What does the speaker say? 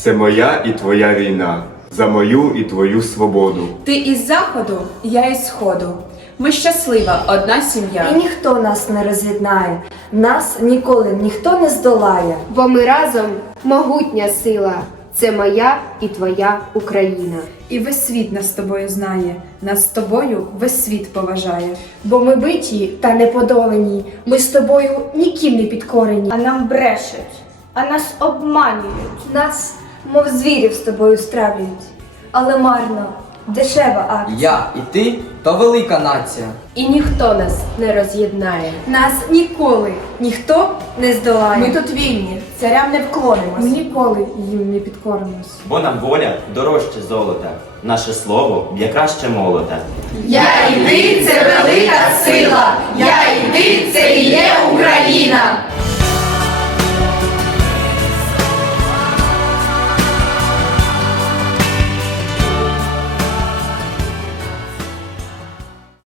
Це моя і твоя війна за мою і твою свободу. Ти із заходу, я із сходу. Ми щаслива, одна сім'я. І ніхто нас не роз'єднає, нас ніколи ніхто не здолає, бо ми разом, могутня сила. Це моя і твоя Україна. І весь світ нас з тобою знає. Нас з тобою весь світ поважає. Бо ми биті та неподолені, Ми з тобою ніким не підкорені. А нам брешуть, а нас обманюють. нас... Мов звірів з тобою стравлюють, але марно, дешева, акція. я і ти то велика нація, і ніхто нас не роз'єднає. Нас ніколи ніхто не здолає. Ми тут вільні, царям не вклонимось. Ми ніколи їм не підкоримось. бо нам воля дорожче золота. Наше слово для краще молоде. Я і ти – це велика сила, я і ти – це і є Україна.